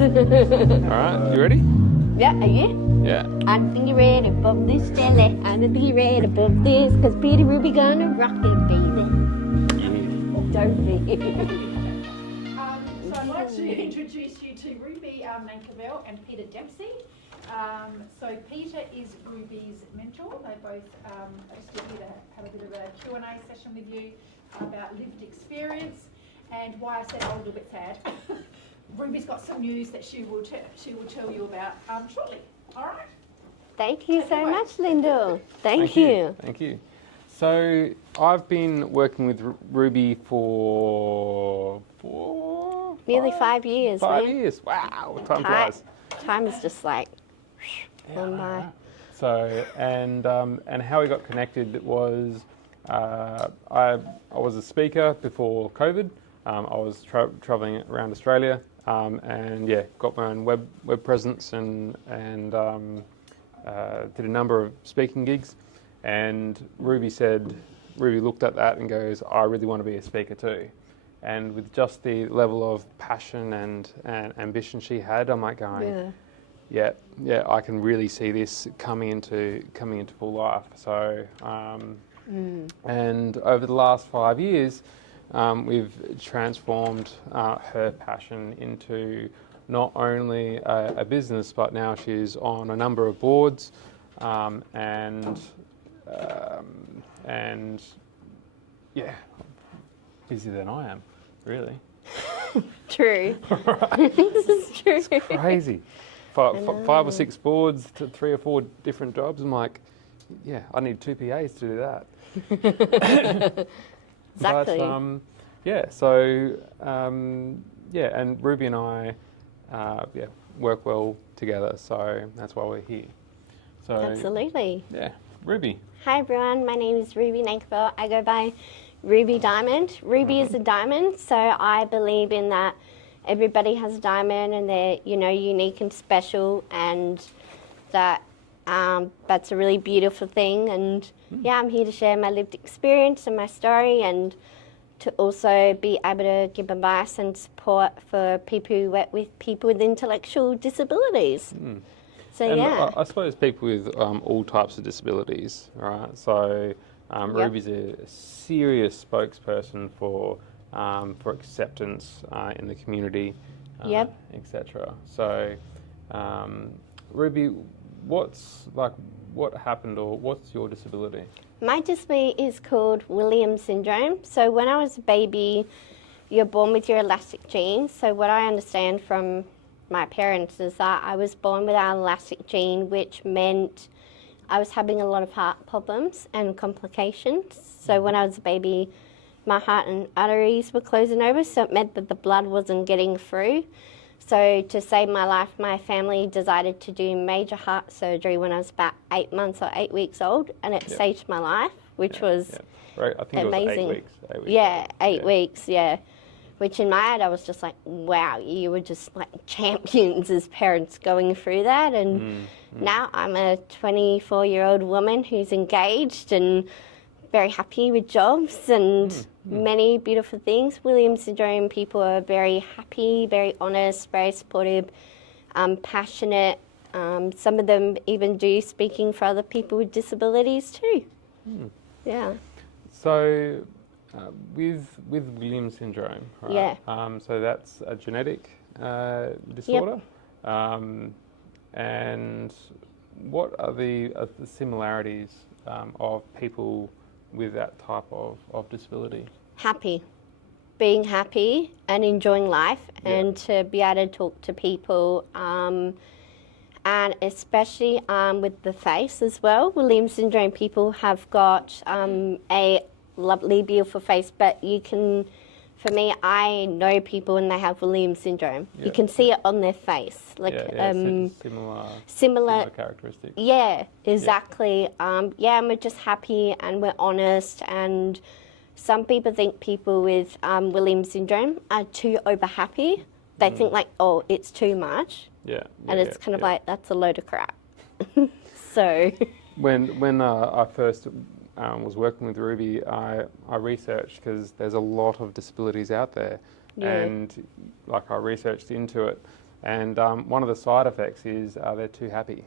All right, you ready? Yeah, are you? Yeah. I think you're ready above this jelly. I don't think you're ready above this, because Peter Ruby gonna rock it, baby. Don't be. So I'd like to introduce you to Ruby Nankivell and Peter Dempsey. So Peter is Ruby's mentor. They both are just here to have a bit of a Q&A session with you about lived experience. And why I said I'm a little bit sad. Ruby's got some news that she will tell you about shortly. All right. Thank you so much, Linda. Thank you. Thank you. So I've been working with Ruby for Nearly 5 years. 5 man. years. Wow, time flies. Time is just like gone by. So and how we got connected was I was a speaker before COVID. I was traveling around Australia and got my own web presence and did a number of speaking gigs. And Ruby looked at that and goes, I really want to be a speaker too. And with just the level of passion and ambition she had, I'm like going, yeah, I can really see this coming into full life. So, and over the last 5 years, we've transformed her passion into not only a business, but now she's on a number of boards, busier than I am, really. True. Right. This is true. It's crazy. 5 or 6 boards to 3 or 4 different jobs. I'm like, yeah, I need 2 PAs to do that. Exactly. But, and Ruby and I, work well together, so that's why we're here. So Absolutely. yeah, Ruby. Hi everyone, my name is Ruby Nankivell. I go by Ruby Diamond. Ruby is a diamond, so I believe in that everybody has a diamond and they're, unique and special, and that that's a really beautiful thing. And I'm here to share my lived experience and my story, and to also be able to give advice and support for people who work with people with intellectual disabilities. So and yeah. I suppose people with all types of disabilities, right? So Ruby's a serious spokesperson for acceptance in the community, etc. So Ruby, what happened, or what's your disability? My disability is called Williams syndrome. So when I was a baby, you're born with your elastic gene. So what I understand from my parents is that I was born with our elastic gene, which meant I was having a lot of heart problems and complications. So when I was a baby, my heart and arteries were closing over, so it meant that the blood wasn't getting through. So to save my life, my family decided to do major heart surgery when I was about 8 months or 8 weeks old, and it saved my life, which was right. I think amazing. It was 8 weeks. 8 weeks. Yeah, 8 weeks, Which in my head, I was just like, wow, you were just like champions as parents going through that. And now I'm a 24-year-old woman who's engaged and very happy with jobs and many beautiful things. Williams syndrome people are very happy, very honest, very supportive, passionate. Some of them even do speaking for other people with disabilities too. Yeah. So with Williams syndrome, right? So that's a genetic disorder. And what are the similarities of people with that type of disability? Happy. Being happy and enjoying life, and to be able to talk to people, and especially with the face as well. Williams syndrome people have got a lovely, beautiful face, but you can, for me, I know people when they have Williams syndrome. You can see it on their face. Similar characteristics. Yeah, exactly. And we're just happy and we're honest, and some people think people with Williams syndrome are too over happy. They think like, oh, it's too much. And it's kind of like, that's a load of crap. So when I first was working with Ruby, I researched, because there's a lot of disabilities out there, and like I researched into it, And one of the side effects is they're too happy.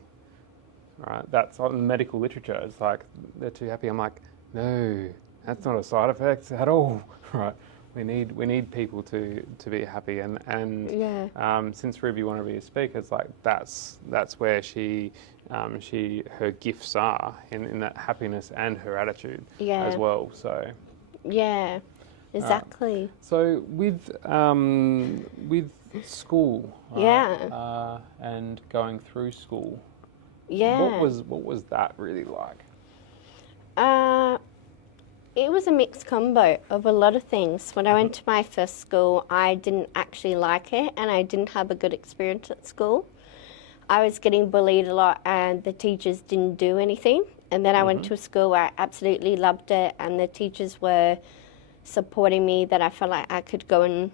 Right? That's on the medical literature. It's like they're too happy. I'm like, no, that's not a side effect at all. Right? We need people to be happy. And since Ruby wanted to be a speaker, it's like that's where her gifts are in that happiness and her attitude as well. So yeah, exactly. So with school, and going through school, what was that really like? It was a mixed combo of a lot of things. When I went to my first school, I didn't actually like it, and I didn't have a good experience at school. I was getting bullied a lot, and the teachers didn't do anything. And then I went to a school where I absolutely loved it, and the teachers were supporting me, that I felt like I could go and,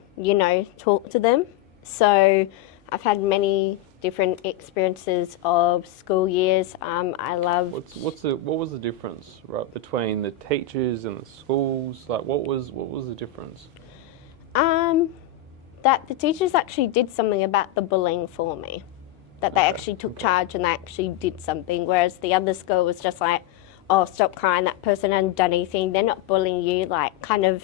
talk to them. So I've had many different experiences of school years. I love. What was the difference, right, between the teachers and the schools? Like, what was the difference? That the teachers actually did something about the bullying for me. That they actually took charge and they actually did something. Whereas the other school was just like, oh, stop crying, that person hasn't done anything. They're not bullying you, like kind of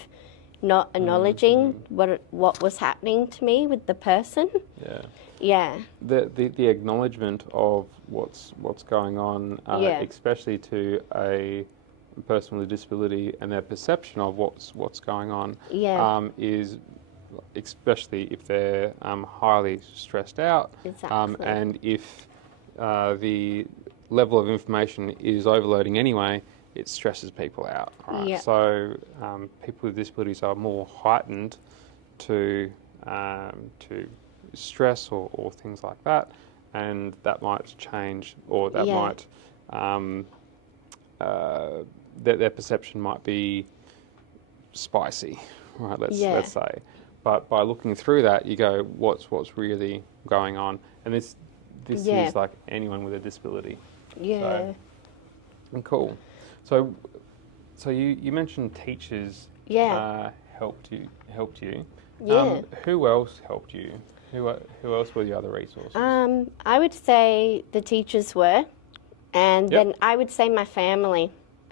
not acknowledging what was happening to me with the person. Yeah. Yeah. The acknowledgement of what's going on, especially to a person with a disability, and their perception of what's going on, is, especially if they're highly stressed out, and if the level of information is overloading anyway, it stresses people out. Right? Yeah. So people with disabilities are more heightened to stress or things like that, and that might change, or that might their perception might be spicy, right? Let's say. But by looking through that, you go, what's really going on? And this is like anyone with a disability. Yeah. So, cool. So you mentioned teachers helped you. Yeah. Who else helped you? Who else were the other resources? I would say the teachers were, and then I would say my family.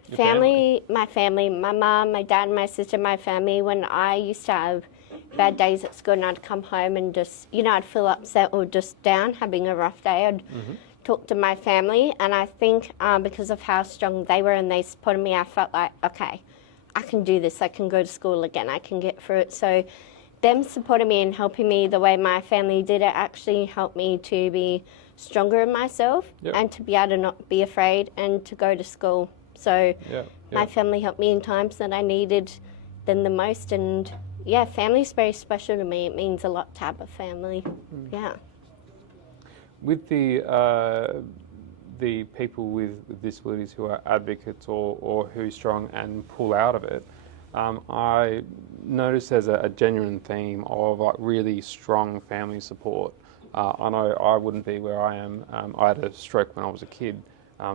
My family, my mum, my dad, my sister, my family. When I used to have bad days at school and I'd come home and just, I'd feel upset or just down, having a rough day, I'd talk to my family. And I think because of how strong they were and they supported me, I felt like, okay, I can do this. I can go to school again. I can get through it. So them supporting me and helping me the way my family did it actually helped me to be stronger in myself and to be able to not be afraid and to go to school. So my family helped me in times that I needed them the most. And family's very special to me. It means a lot to have a family. Yeah. With the people with disabilities who are advocates or who are strong and pull out of it, I notice there's a genuine theme of like really strong family support. I know I wouldn't be where I am. I had a stroke when I was a kid,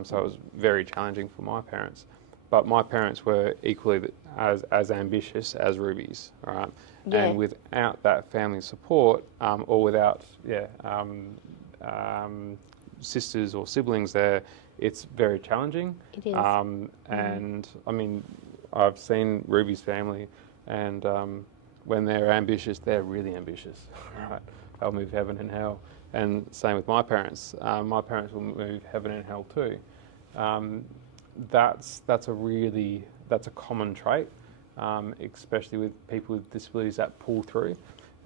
so it was very challenging for my parents. But my parents were equally as ambitious as Ruby's, right? Yeah. And without that family support, or without sisters or siblings there, it's very challenging. It is. And I mean, I've seen Ruby's family, and when they're ambitious, they're really ambitious, right? They'll move heaven and hell. And same with my parents. My parents will move heaven and hell too. That's a common trait, especially with people with disabilities that pull through.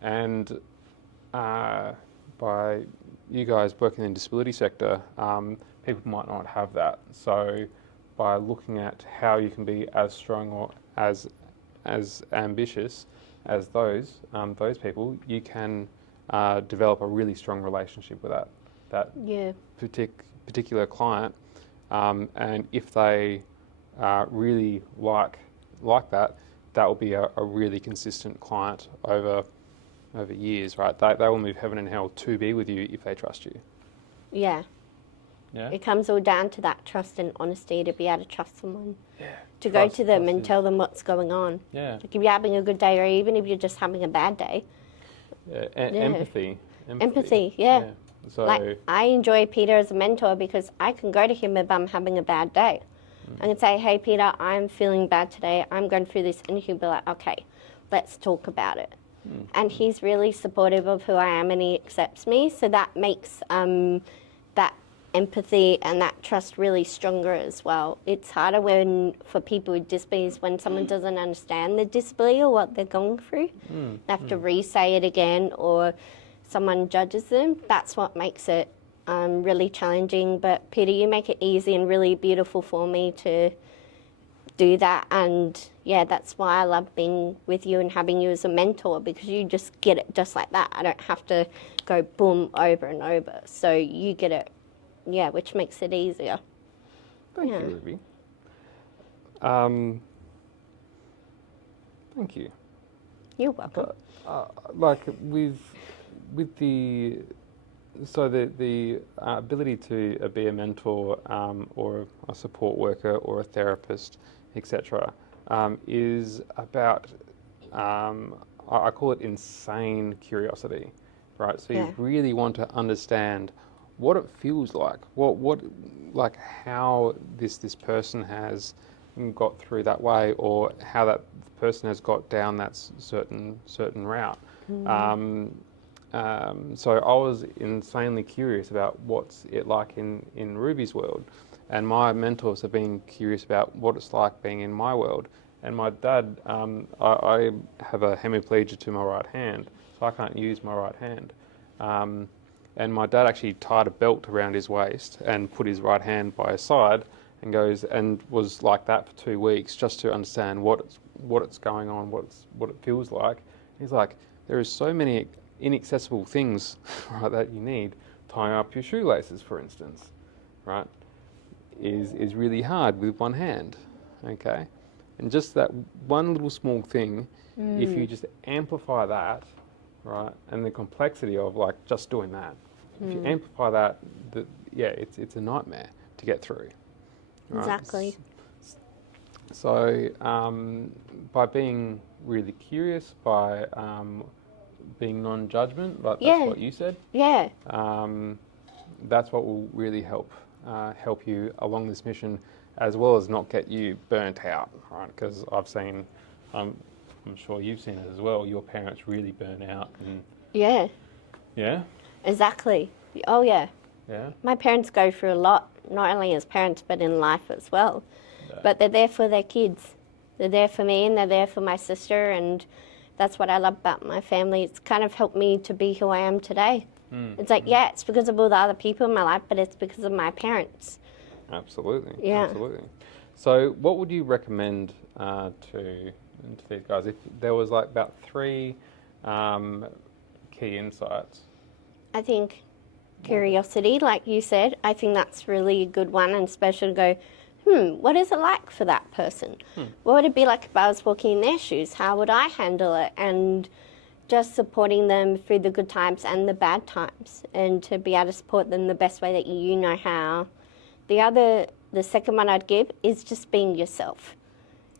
And by you guys working in the disability sector, people might not have that. So by looking at how you can be as strong or as ambitious as those people, you can develop a really strong relationship with that particular client. And if they really like that, that will be a really consistent client over years, right? They will move heaven and hell to be with you if they trust you. Yeah. Yeah. It comes all down to that trust and honesty, to be able to trust someone. Yeah. To go to them and tell them what's going on. Yeah. Like if you're having a good day or even if you're just having a bad day. Yeah. Empathy Empathy, yeah. So Like, I enjoy Peter as a mentor because I can go to him if I'm having a bad day. I can say, hey, Peter, I'm feeling bad today. I'm going through this. And he'll be like, okay, let's talk about it. And he's really supportive of who I am and he accepts me. So that makes that empathy and that trust really stronger as well. It's harder for people with disabilities when someone doesn't understand the disability or what they're going through. They have to re-say it again or someone judges them. That's what makes it really challenging. But Peter, you make it easy and really beautiful for me to do that. And yeah, that's why I love being with you and having you as a mentor, because you just get it just like that. I don't have to go boom over and over. So you get it, yeah, which makes it easier. Thank you, Ruby. Thank you. You're welcome. Like with the ability to be a mentor or a support worker or a therapist, etc., is about I call it insane curiosity, right? So you really want to understand what it feels like, what like how this person has got through that way, or how that person has got down that certain route. So I was insanely curious about what's it like in Ruby's world, and my mentors have been curious about what it's like being in my world. And my dad, I have a hemiplegia to my right hand, so I can't use my right hand. And my dad actually tied a belt around his waist and put his right hand by his side and was like that for 2 weeks just to understand what it's going on, what it feels like. He's like, there is so many inaccessible things, right, that you need. Tying up your shoelaces, for instance, right, is really hard with one hand, okay? And just that one little small thing, if you just amplify that, right, and the complexity of like just doing that, if you amplify that, it's a nightmare to get through. Right? Exactly. So by being really curious, by being non-judgment, like that's what you said. Yeah. That's what will really help you along this mission, as well as not get you burnt out, right? Because I've seen, I'm sure you've seen it as well. Your parents really burn out. Yeah. Yeah. Exactly. Oh yeah. Yeah. My parents go through a lot, not only as parents but in life as well. Yeah. But they're there for their kids. They're there for me and they're there for my sister, and that's what I love about my family. It's kind of helped me to be who I am today. It's like, it's because of all the other people in my life, but it's because of my parents. Absolutely. Yeah. Absolutely. So what would you recommend to these guys? If there was like about 3 key insights. I think curiosity, like you said, I think that's really a good one, and especially to go, what is it like for that person? What would it be like if I was walking in their shoes? How would I handle it? And just supporting them through the good times and the bad times, and to be able to support them the best way that you know how. The second one I'd give is just being yourself.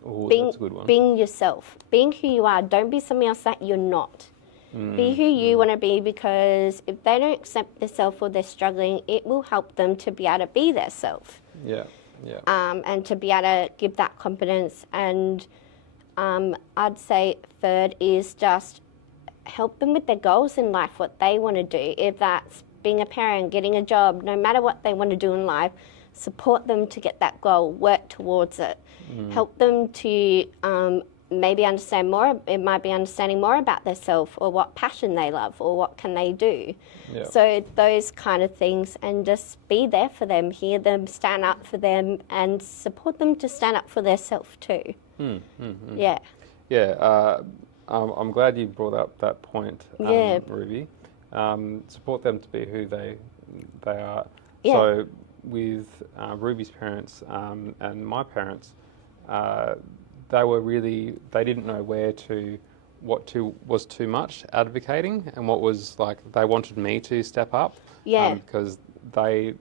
Oh, that's a good one. Being yourself. Being who you are. Don't be something else that you're not. Be who you want to be, because if they don't accept themselves or they're struggling, it will help them to be able to be their self. Yeah, yeah. And to be able to give that confidence. And I'd say third is just help them with their goals in life, what they want to do. If that's being a parent, getting a job, no matter what they want to do in life, support them to get that goal, work towards it. Help them to maybe understand more. It might be understanding more about themselves, or what passion they love, or what can they do. Yeah. So those kind of things, and just be there for them, hear them, stand up for them, and support them to stand up for themselves too. Yeah. Yeah. I'm glad you brought up that point, Ruby. Support them to be who they are. Yeah. So with Ruby's parents and my parents, they didn't know what was too much advocating, and what was like they wanted me to step up. Yeah. Because they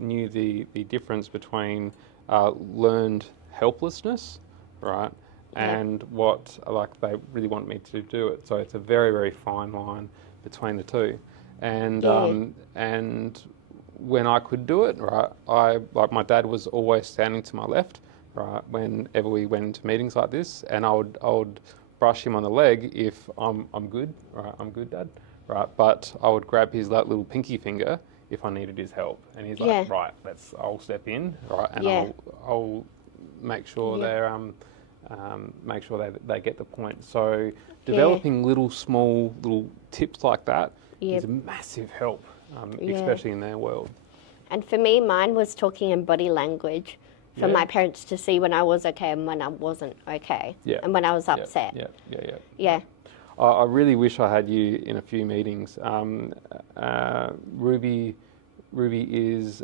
knew the difference between learned helplessness, right, and what like they really want me to do it. So it's a very, very fine line between the two. And Yeah. and when I could do it, right, like my dad was always standing to my left, right, whenever we went into meetings like this, and I would brush him on the leg if I'm good, right, I'm good, Dad, right, but I would grab his little pinky finger if I needed his help, and he's like, Yeah. right, I'll step in, right, and Yeah. I'll make sure make sure they get the point. So developing little tips like that is a massive help, especially in their world. And for me, mine was talking in body language for my parents to see when I was okay and when I wasn't okay, and when I was upset. Yeah. I really wish I had you in a few meetings. Ruby is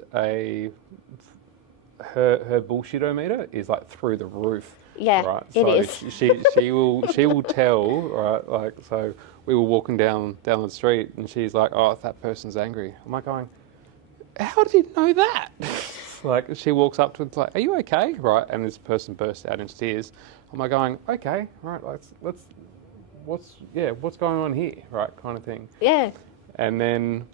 her bullshit-o-meter is like through the roof. Yeah, right? it So is. she will tell, right? Like, so we were walking down the street and she's like, oh, that person's angry. I'm like going, how did you know that? Like, she walks up to it, like, are you okay? Right, and this person bursts out into tears. I'm like going, okay, right, what's going on here, right, kind of thing. Yeah. And then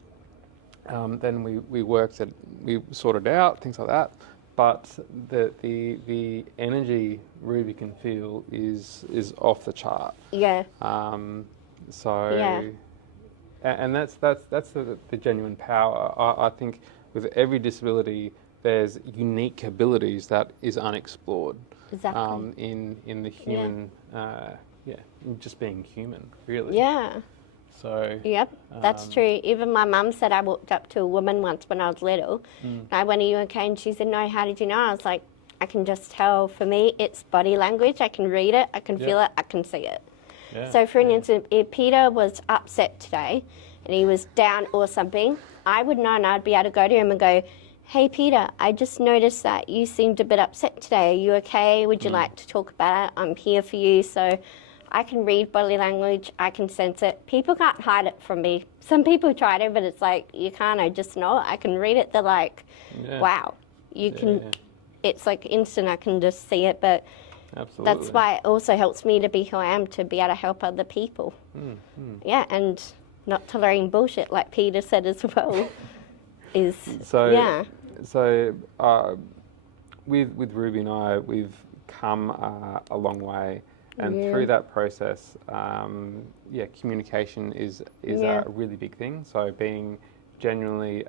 we worked we sorted out things like that. But the energy Ruby can feel is off the chart. Yeah. And that's the genuine power. I think with every disability, there's unique abilities that is unexplored. Exactly. In the human, just being human, really. Yeah. So. Yep, that's true. Even my mum said I walked up to a woman once when I was little. And I went, are you okay? And she said, no, how did you know? I was like, I can just tell. For me, it's body language. I can read it, I can feel it, I can see it. Yeah, So for instance, if Peter was upset today and he was down or something, I would know and I'd be able to go to him and go, hey, Peter, I just noticed that you seemed a bit upset today. Are you okay? Would you like to talk about it? I'm here for you. So I can read body language. I can sense it. People can't hide it from me. Some people try to, but it's like, you can't. I just know it. I can read it. They're like, wow, you can. Yeah. It's like instant. I can just see it. But absolutely. That's why it also helps me to be who I am, to be able to help other people. Yeah, and not tolerating bullshit, like Peter said as well. So with Ruby and I, we've come a long way. And through that process, communication is a really big thing. So being genuinely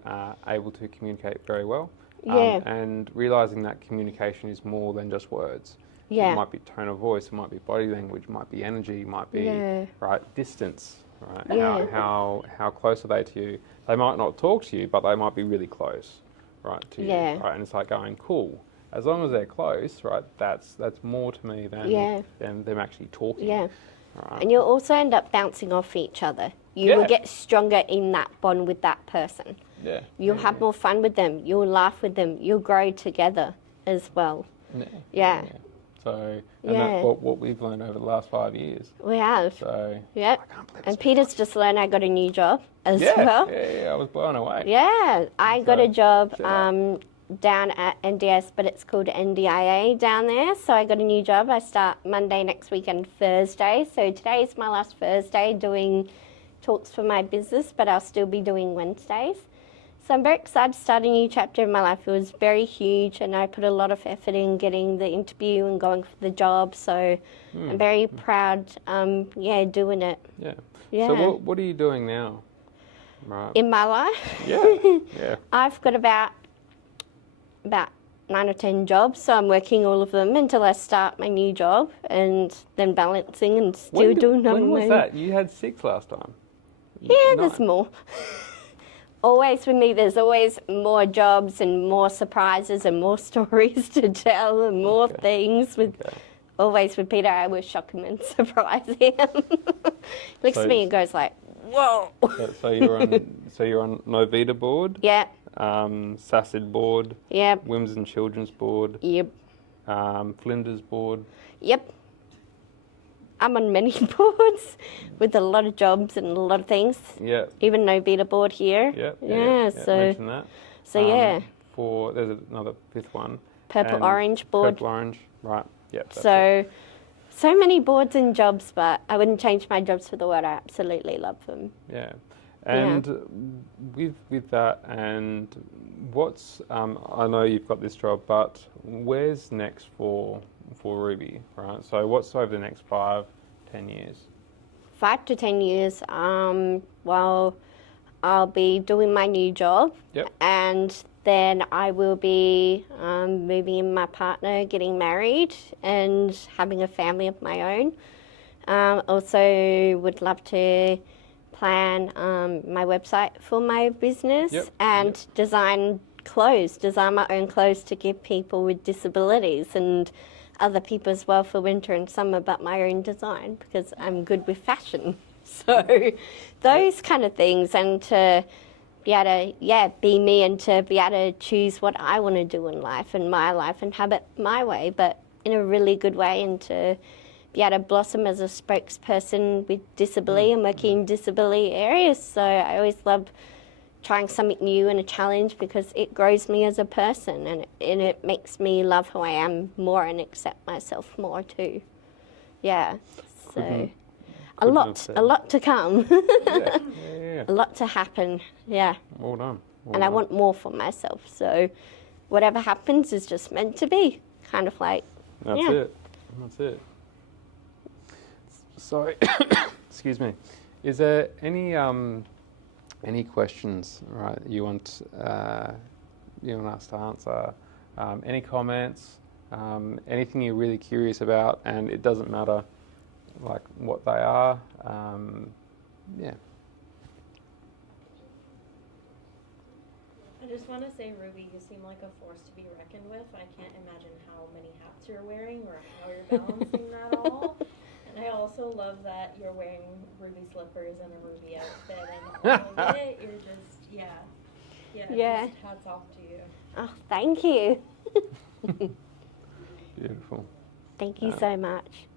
able to communicate very well, and realising that communication is more than just words. Yeah. It might be tone of voice, it might be body language, it might be energy, it might be distance, right? Yeah. How close are they to you? They might not talk to you, but they might be really close, right, to you. Right? And it's like going, cool. As long as they're close, right, that's more to me than them actually talking. Yeah. Right. And you'll also end up bouncing off each other. You will get stronger in that bond with that person. Yeah. You'll have more fun with them. You'll laugh with them. You'll grow together as well. Yeah. So, and that's what we've learned over the last 5 years. We have. So, and Peter's just learned I got a new job as well. Yeah, I was blown away. Yeah, I got a job down at NDS, but it's called NDIA down there. So I got a new job. I start Monday next week and Thursday. So today is my last Thursday doing talks for my business, but I'll still be doing Wednesdays. So I'm very excited to start a new chapter in my life. It was very huge, and I put a lot of effort in getting the interview and going for the job. So I'm very proud, doing it. Yeah. So what are you doing now? Right. In my life? Yeah. I've got about 9 or 10 jobs, so I'm working all of them until I start my new job, and then balancing and still doing them. When was that? You had 6 last time. Yeah, 9. There's more. Always with me, there's always more jobs and more surprises and more stories to tell and more things. Always with Peter, I will shock him and surprise him. Looks at me and goes like, whoa. So you're on Novita board. Yeah. SACID board. Yep. Women's and Children's board. Yep. Flinders board. Yep. I'm on many boards with a lot of jobs and a lot of things. Yeah. Even Novita board here. Yep. So mention that. So there's another 5th one. Purple orange board. Purple orange. Right. Yeah. So so many boards and jobs, but I wouldn't change my jobs for the world. I absolutely love them. Yeah. And with that, and what's I know you've got this job, but where's next for Ruby, right? So what's over the next 5-10 years? 5 to 10 years. Well, I'll be doing my new job, and then I will be moving in my partner, getting married, and having a family of my own. Also, would love to plan my website for my business and design my own clothes to give people with disabilities and other people as well for winter and summer, but my own design because I'm good with fashion. So those kind of things, and to be able to be me and to be able to choose what I want to do in life and my life and have it my way, but in a really good way, and to be able to blossom as a spokesperson with disability and working in disability areas. So I always love trying something new and a challenge because it grows me as a person, and it makes me love who I am more and accept myself more too. Yeah, so a lot to come. A lot to happen, Well done. And I want more for myself, so whatever happens is just meant to be, kind of like, That's it. So, excuse me, is there any questions, right, you want us to answer? Any comments? Anything you're really curious about, and it doesn't matter like what they are. I just want to say, Ruby, you seem like a force to be reckoned with. I can't imagine how many hats you're wearing or how you're balancing that all. And I also love that you're wearing Ruby slippers and a Ruby outfit and all of it. You're just, just hats off to you. Oh, thank you. Beautiful. Thank you so much.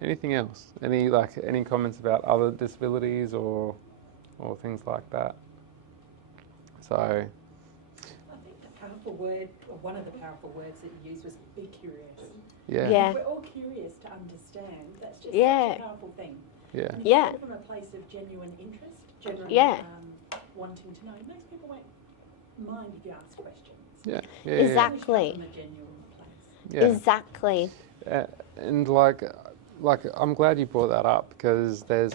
Anything else? Any comments about other disabilities or things like that? So, I think the powerful word, or one of the powerful words that you used, was be curious. Yeah. We're all curious to understand. That's just such a powerful thing. Yeah. And if you do it from a place of genuine interest, genuine wanting to know, most people won't mind if you ask questions. Yeah. Exactly. From a genuine place. Yeah. Exactly. And like I'm glad you brought that up, because there's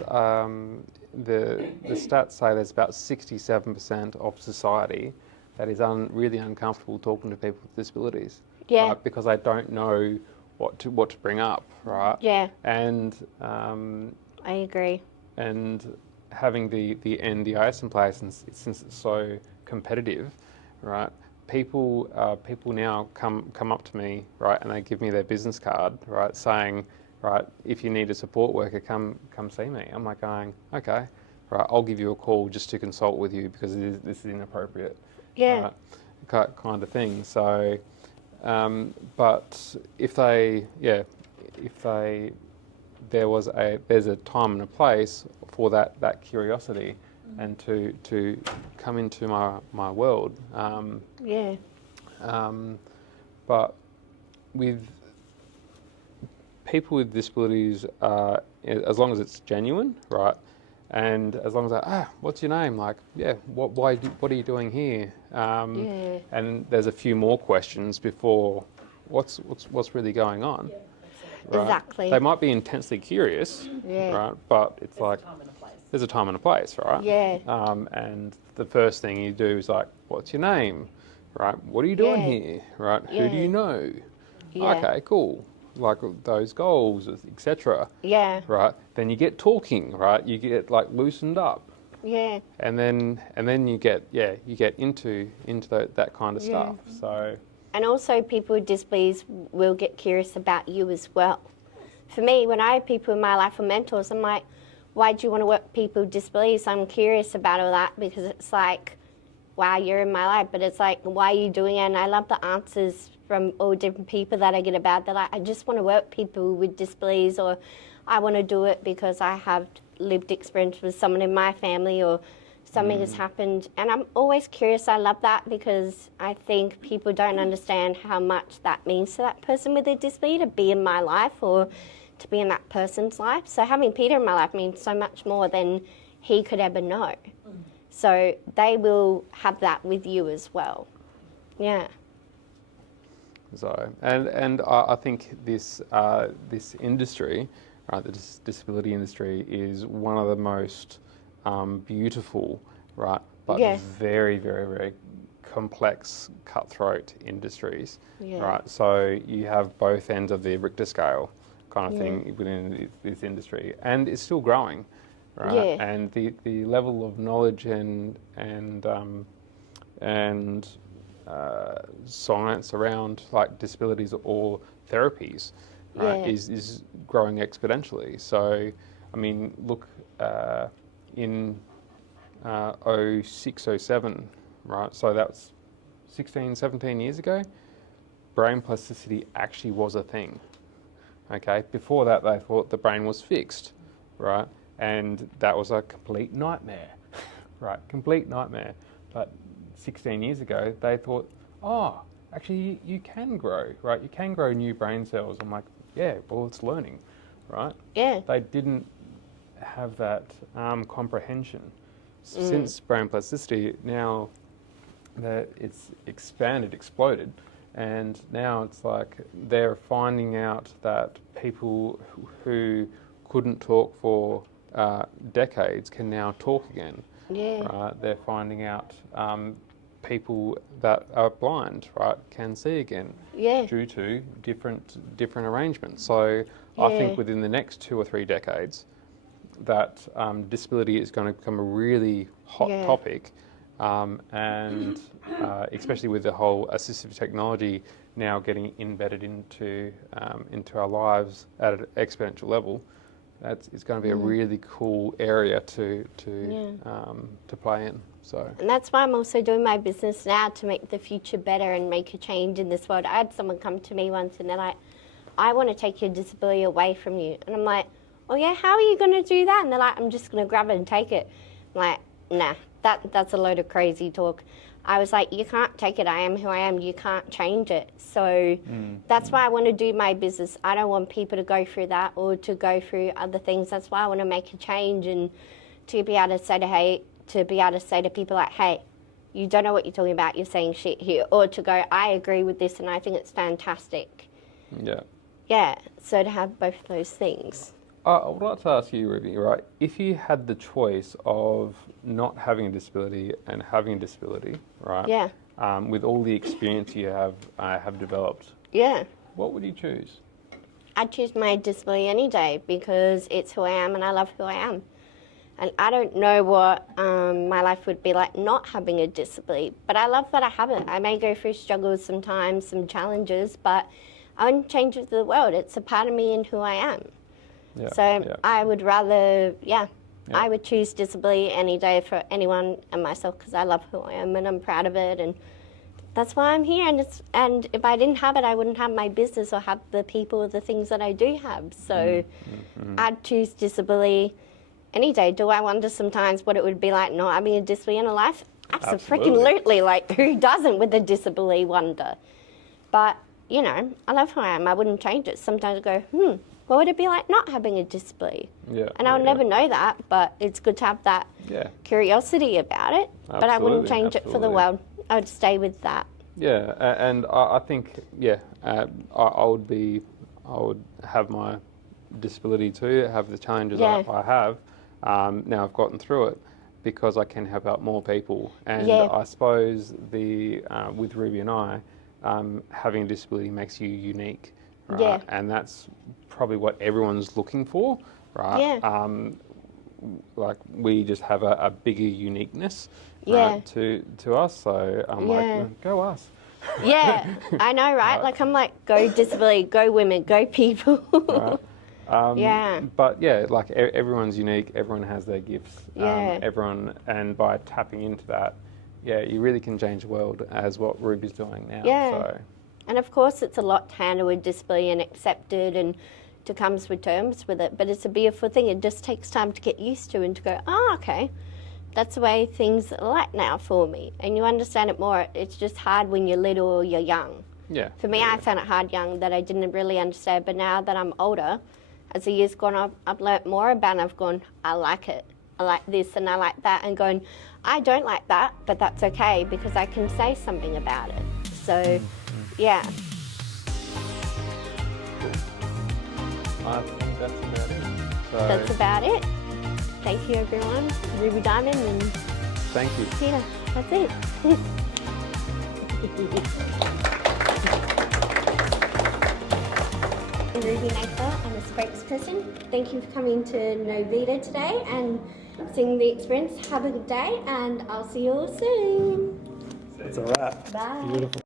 the stats say there's about 67% of society that is really uncomfortable talking to people with disabilities. Yeah. Right? Because they don't know what to bring up, right? Yeah. And I agree. And having the NDIS in place, and since it's so competitive, right? People now come up to me, right, and they give me their business card, right, saying, right, if you need a support worker, come see me. I'm like going, okay, right, I'll give you a call just to consult with you because this is inappropriate. Yeah. Right, kind of thing. So, but there's a time and a place for that curiosity and to come into my world. But with people with disabilities, as long as it's genuine, right, and as long as what's your name? Like, what are you doing here? And there's a few more questions before what's really going on. Right? Exactly. They might be intensely curious, right? But it's there's a time and a place, right? Yeah. And the first thing you do is like, what's your name? Right? What are you doing here? Right? Who do you know? Yeah. Okay, cool. Like those goals, etc. Yeah. Right? Then you get talking, right? You get like loosened up. Yeah. And then you get into that kind of stuff. So. And also people with disabilities will get curious about you as well. For me, when I have people in my life or mentors, I'm like, why do you want to work with people with disabilities? I'm curious about all that because it's like, wow, you're in my life. But it's like, why are you doing it? And I love the answers from all different people that I get about that. Like, I just want to work with people with disabilities, or I want to do it because I have lived experience with someone in my family, or something has happened. And I'm always curious. I love that because I think people don't understand how much that means to that person with a disability to be in my life or to be in that person's life. So having Peter in my life means so much more than he could ever know. So they will have that with you as well. Yeah. So, and I think this this industry, right, the disability industry, is one of the most beautiful, right, but very, very, very complex, cutthroat industries, right? So you have both ends of the Richter scale kind of thing within this industry, and it's still growing, right? And the level of knowledge and science around like disabilities or therapies is growing exponentially. So, I mean, look, in 06, 07, right? So that's 16, 17 years ago, brain plasticity actually was a thing. Okay, before that they thought the brain was fixed, right? And that was a complete nightmare, right? Complete nightmare. But 16 years ago, they thought, oh, actually you can grow, right? You can grow new brain cells. I'm like, yeah, well, it's learning, right? Yeah. They didn't have that comprehension. Since brain plasticity, now that it's expanded, exploded, and now it's like they're finding out that people who couldn't talk for decades can now talk again. Right? They're finding out people that are blind, right, can see again due to different arrangements. So I think within the next 2 or 3 decades, that disability is going to become a really hot topic, and especially with the whole assistive technology now getting embedded into our lives at an exponential level. It's going to be a really cool area to play in. So, and that's why I'm also doing my business now, to make the future better and make a change in this world. I had someone come to me once and they're like, I want to take your disability away from you. And I'm like, oh yeah, how are you going to do that? And they're like, I'm just going to grab it and take it. I'm like, nah, that's a load of crazy talk. I was like, you can't take it. I am who I am. You can't change it. So that's why I want to do my business. I don't want people to go through that or to go through other things. That's why I want to make a change, and to be able to say to people like, hey, you don't know what you're talking about. You're saying shit here. Or to go, I agree with this and I think it's fantastic. Yeah. Yeah. So to have both those things. I would like to ask you, Ruby, right, if you had the choice of not having a disability and having a disability, right? Yeah. With all the experience you have developed. Yeah. What would you choose? I'd choose my disability any day because it's who I am and I love who I am. And I don't know what my life would be like not having a disability, but I love that I have it. I may go through struggles sometimes, some challenges, but I wouldn't change it for the world. It's a part of me and who I am. I would rather, I would choose disability any day for anyone and myself because I love who I am and I'm proud of it, and that's why I'm here. And if I didn't have it, I wouldn't have my business or have the people or the things that I do have. So I'd choose disability any day. Do I wonder sometimes what it would be like not having a disability in a life? Absolutely. Like, who doesn't with a disability wonder? But, you know, I love who I am. I wouldn't change it. Sometimes I go, what would it be like not having a disability? And I'll never know that, but it's good to have that curiosity about it. But I wouldn't change it for the world. I would stay with that. Yeah, and I think, I would have my disability too, have the challenges I have. Now I've gotten through it because I can help out more people. And I suppose with Ruby and I, having a disability makes you unique. Right? And that's probably what everyone's looking for, right? Like we just have a bigger uniqueness to us. So I'm like, go us. Yeah, I know, right? Like I'm like, go disability, go women, go people. Right. But like everyone's unique. Everyone has their gifts. Everyone, and by tapping into that, you really can change the world, as what Ruby's doing now. So. And of course, it's a lot to handle with disability and accept it and to come to terms with it. But it's a beautiful thing. It just takes time to get used to and to go, oh, okay, that's the way things are like now for me. And you understand it more. It's just hard when you're little or you're young. Yeah. For me, I found it hard young that I didn't really understand. But now that I'm older, as the years gone on, I've learnt more about it. I've gone, I like it. I like this and I like that. And going, I don't like that, but that's okay because I can say something about it. So, yeah. I think that's about it. So, That's about it. Thank you, everyone. Ruby Diamond and thank you. Peter. That's it. I'm Ruby Nankivell. I'm a spokesperson. Thank you for coming to Novita today and seeing the experience. Have a good day, and I'll see you all soon. It's a wrap. Bye. Beautiful.